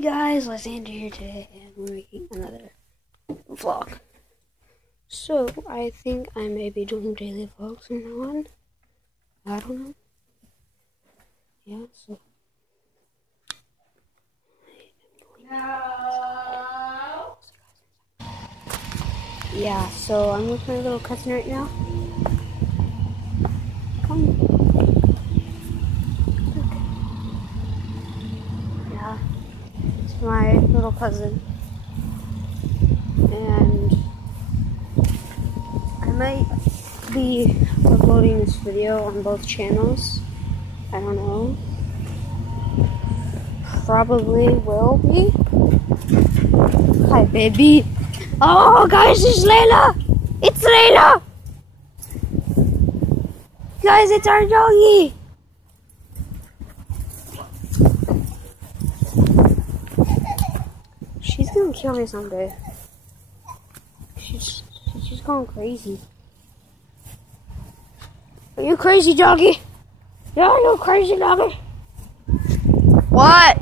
Hey guys, Lysander here today, and we're making another vlog. So, I think I may be doing daily vlogs from now on. I don't know. Yeah, so. No. Yeah, so I'm with my little cousin right now. Come. Yeah. It's my little cousin. And I might be uploading this video on both channels. I don't know. Probably will be. Hi, baby. Oh, guys, it's Layla. It's Layla. Guys, it's our doggy. She's gonna kill me someday. She's going crazy. Are you crazy, doggy? Yeah, you crazy, doggy. What?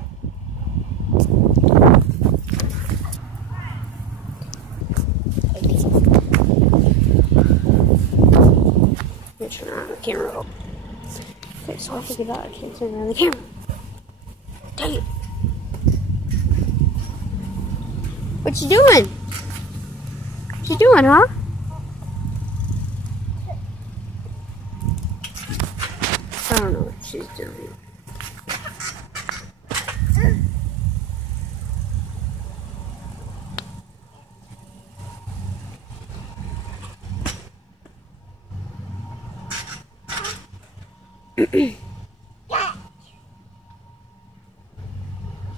Let's turn around the camera. Okay, so I figured out I can't turn around the camera. Dang it. What you doing? What you doing, huh? I don't know what she's doing.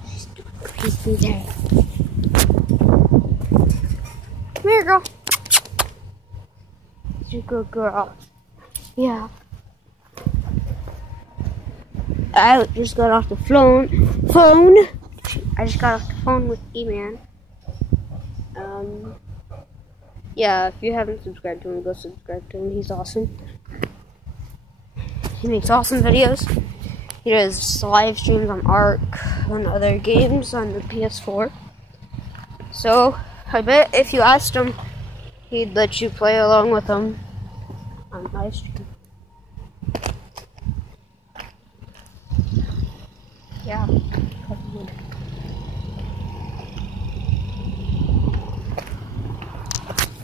She's doing crazy there. Come here, girl. You're a good girl. Yeah. I just got off the phone. I just got off the phone with E-Man. Yeah, if you haven't subscribed to him, go subscribe to him. He's awesome. He makes awesome videos. He does live streams on Ark and other games on the PS4. So, I bet if you asked him, he'd let you play along with him on live stream. Yeah.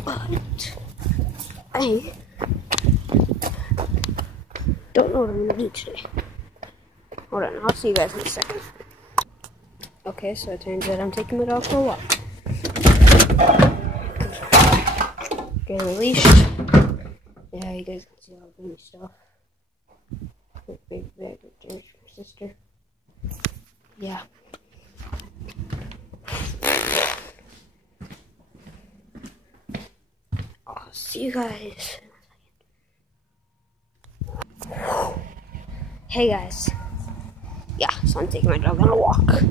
But I don't know what I'm gonna do today. Hold on, I'll see you guys in a second. Okay, so it turns out I'm taking my dog for a walk. Getting released. Yeah, you guys can see all the baby stuff. Big bag of dirt from sister. Yeah. I'll see you guys. Hey guys. Yeah, so I'm taking my dog on a walk.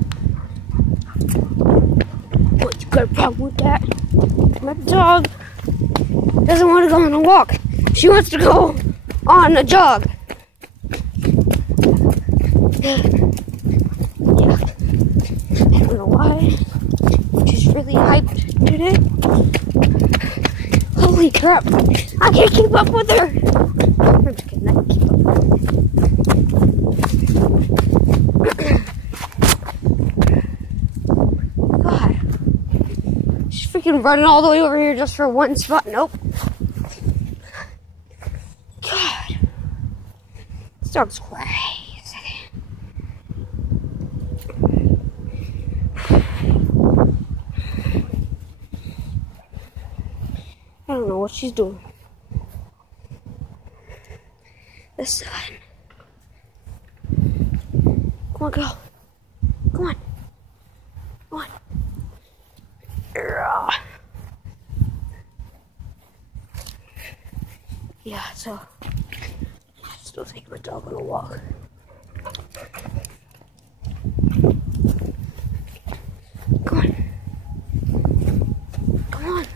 What, you got a problem with that? My dog doesn't want to go on a walk. She wants to go on a jog. Yeah. I don't know why. She's really hyped today. Holy crap. I can't keep up with her. I'm just kidding. I can keep up. God. She's freaking running all the way over here just for one spot. Nope. God. This dog's crazy. I don't know what she's doing. This side. Come on, girl. Come on. Come on. Yeah, so I'm still taking my dog on a walk. Come on. Come on.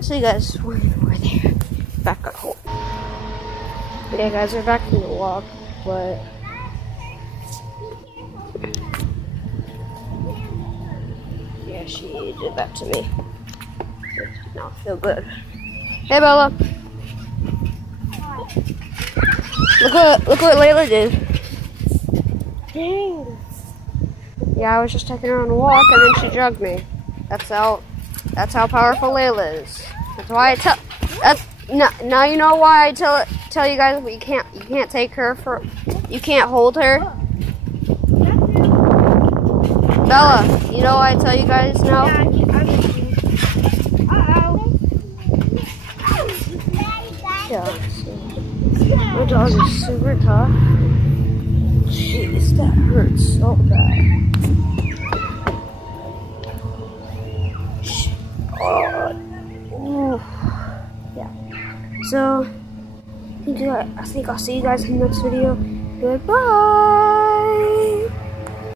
So you guys, we're there. Back at home. Yeah, guys, we're back from the walk, but Yeah, she did that to me. Now I feel good. Hey, Bella. Look what Layla did. Dang. Yeah, I was just taking her on a walk and then she drugged me. That's how powerful Layla is. That's why I tell. Now you know why I tell you guys you can't take her for. You can't hold her. Bella, you know why I tell you guys now? Yeah. My dog is super tough. Jeez, that hurts so bad. Oh, yeah. So, I think I'll see you guys in the next video. Goodbye.